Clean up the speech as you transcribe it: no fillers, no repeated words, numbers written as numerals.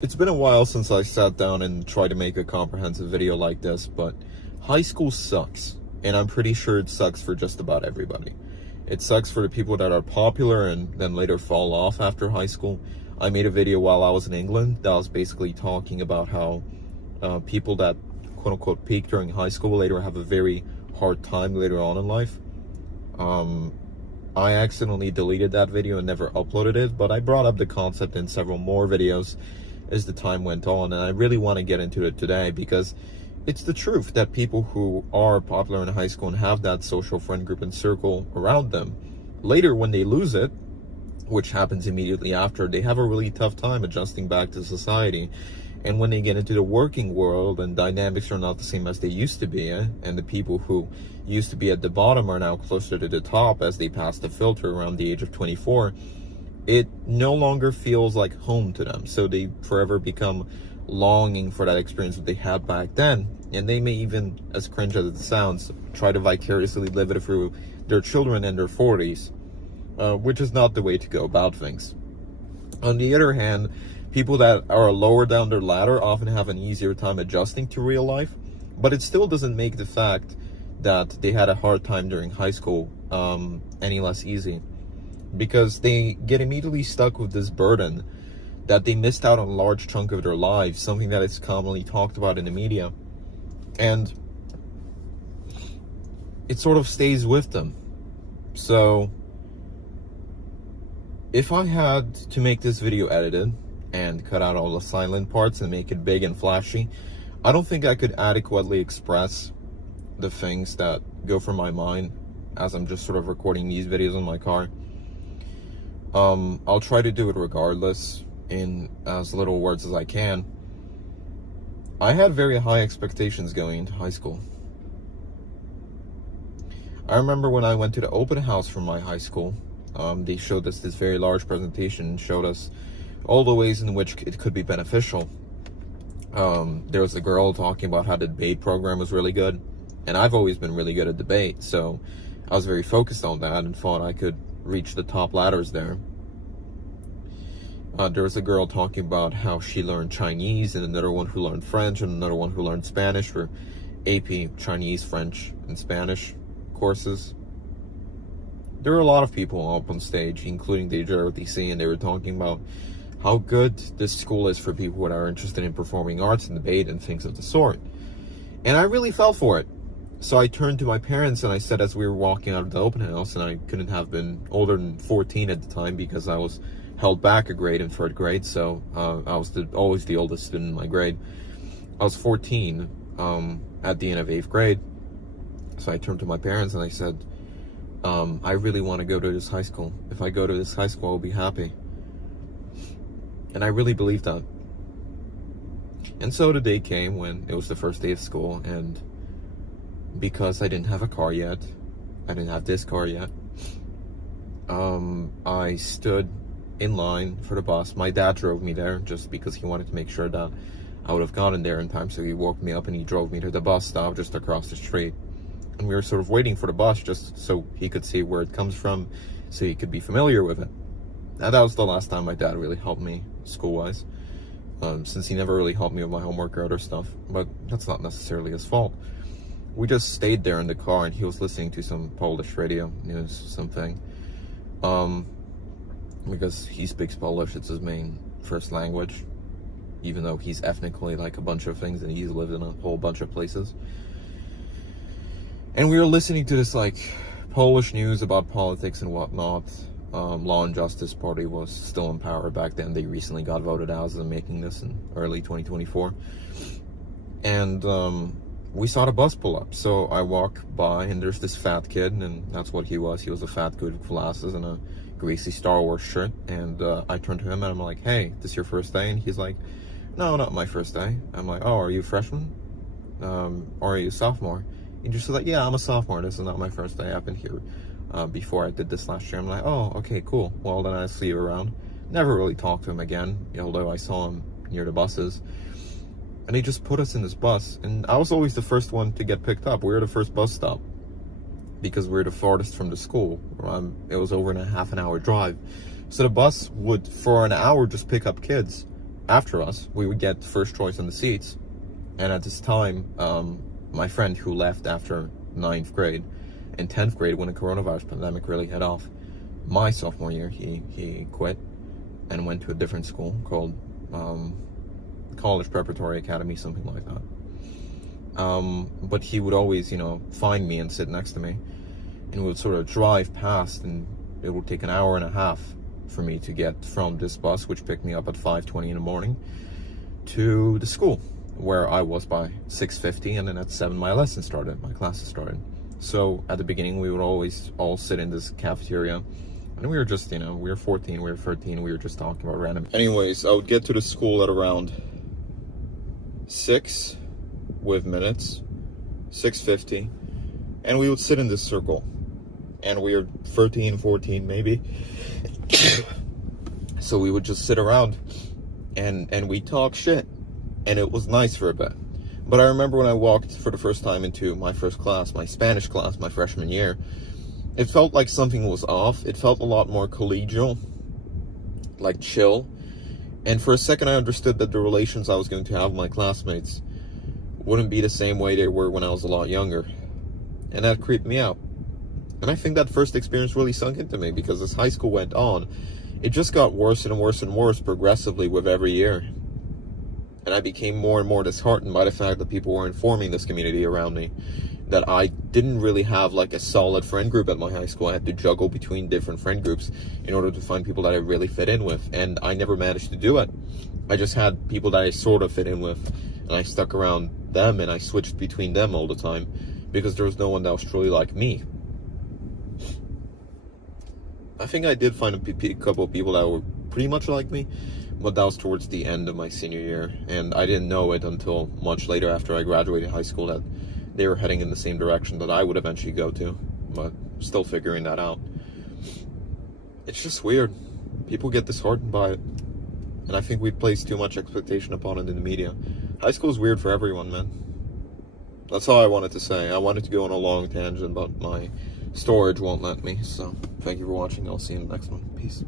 It's been a while since I sat down and tried to make a comprehensive video like this, but high school sucks, and I'm pretty sure it sucks for just about everybody. It sucks for the people that are popular and then later fall off after high school. I made a video while I was in England that was basically talking about how people that quote-unquote peak during high school later have a very hard time later on in life. I accidentally deleted that video and never uploaded it, but I brought up the concept in several more videos as the time went on, and I really want to get into it today because it's the truth that people who are popular in high school and have that social friend group and circle around them, later when they lose it, which happens immediately after, they have a really tough time adjusting back to society. And when they get into the working world and dynamics are not the same as they used to be, and the people who used to be at the bottom are now closer to the top as they pass the filter around the age of 24, it no longer feels like home to them. So they forever become longing for that experience that they had back then. And they may even, as cringe as it sounds, try to vicariously live it through their children in their 40s, which is not the way to go about things. On the other hand, people that are lower down their ladder often have an easier time adjusting to real life, but it still doesn't make the fact that they had a hard time during high school any less easy, because they get immediately stuck with this burden that they missed out on a large chunk of their lives, something that is commonly talked about in the media, and it sort of stays with them. So if I had to make this video edited and cut out all the silent parts and make it big and flashy, I don't think I could adequately express the things that go through my mind as I'm just sort of recording these videos in my car. I'll try to do it regardless in as little words as I can. I had very high expectations going into high school. I remember when I went to the open house from my high school, they showed us this very large presentation and showed us all the ways in which it could be beneficial. There was a girl talking about how the debate program was really good, and I've always been really good at debate, so I was very focused on that and thought I could reach the top ladders there. There was a girl talking about how she learned Chinese, and another one who learned French, and another one who learned Spanish for AP Chinese, French, and Spanish courses. There were a lot of people up on stage, including the JROTC, and they were talking about how good this school is for people who are interested in performing arts and debate and things of the sort. And I really fell for it. So I turned to my parents and I said, as we were walking out of the open house, and I couldn't have been older than 14 at the time because I was held back a grade in third grade, so I was always the oldest student in my grade. I was 14 at the end of 8th grade. So I turned to my parents and I said, I really want to go to this high school. If I go to this high school, I'll be happy. And I really believed that. And so the day came when it was the first day of school, and because I didn't have a car yet, I didn't have this car yet, I stood in line for the bus. My dad drove me there just because he wanted to make sure that I would have gotten there in time, so he woke me up and he drove me to the bus stop just across the street. And we were sort of waiting for the bus just so he could see where it comes from, so he could be familiar with it. And that was the last time my dad really helped me school-wise, since he never really helped me with my homework or other stuff, but that's not necessarily his fault. We just stayed there in the car, and he was listening to some Polish radio news, something, because he speaks Polish. It's his main first language, even though he's ethnically like a bunch of things, and he's lived in a whole bunch of places. And we were listening to this like Polish news about politics and whatnot. Law and Justice Party was still in power back then. They recently got voted out as I'm making this in early 2024. And we saw the bus pull up. So I walk by, and there's this fat kid, and that's what he was. He was a fat kid with glasses and a greasy Star Wars shirt. And I turned to him and I'm like, hey, this your first day? And he's like, no, not my first day. I'm like, oh, are you a freshman? Or are you a sophomore? And just like, yeah, I'm a sophomore. This is not my first day. I've been here before I did this last year. I'm like, oh, okay, cool. Well, then I'll see you around. Never really talked to him again, although I saw him near the buses. And he just put us in this bus. And I was always the first one to get picked up. We were the first bus stop because we were the farthest from the school. It was over in a half an hour drive. So the bus would, for an hour, just pick up kids after us, we would get first choice in the seats. And at this time, my friend who left after 9th grade, in 10th grade, when the coronavirus pandemic really hit off, my sophomore year, he quit and went to a different school called College Preparatory Academy, something like that. But he would always, find me and sit next to me, and we would sort of drive past, and it would take an hour and a half for me to get from this bus, which picked me up at 5:20 in the morning, to the school, where I was by 6:50, and then at 7 my lesson started, my classes started. So at the beginning, we would always all sit in this cafeteria, and we were just, we were 14, we were 13, we were just talking about random. Anyways, I would get to the school at around 6 with minutes, 6:50, and we would sit in this circle, and we were 13, 14 maybe. So we would just sit around and we talk shit, and it was nice for a bit. But I remember when I walked for the first time into my first class, my Spanish class, my freshman year, it felt like something was off. It felt a lot more collegial, like chill. And for a second I understood that the relations I was going to have with my classmates wouldn't be the same way they were when I was a lot younger. And that creeped me out. And I think that first experience really sunk into me, because as high school went on, it just got worse and worse and worse progressively with every year. And I became more and more disheartened by the fact that people were informing this community around me that I didn't really have like a solid friend group at my high school. I had to juggle between different friend groups in order to find people that I really fit in with. And I never managed to do it. I just had people that I sort of fit in with, and I stuck around them, and I switched between them all the time because there was no one that was truly like me. I think I did find a couple of people that were pretty much like me, but that was towards the end of my senior year, and I didn't know it until much later after I graduated high school that they were heading in the same direction that I would eventually go to, but still figuring that out. It's just weird. People get disheartened by it, and I think we place too much expectation upon it in the media. High school is weird for everyone, man. That's all I wanted to say. I wanted to go on a long tangent, but my storage won't let me, so thank you for watching. I'll see you in the next one. Peace.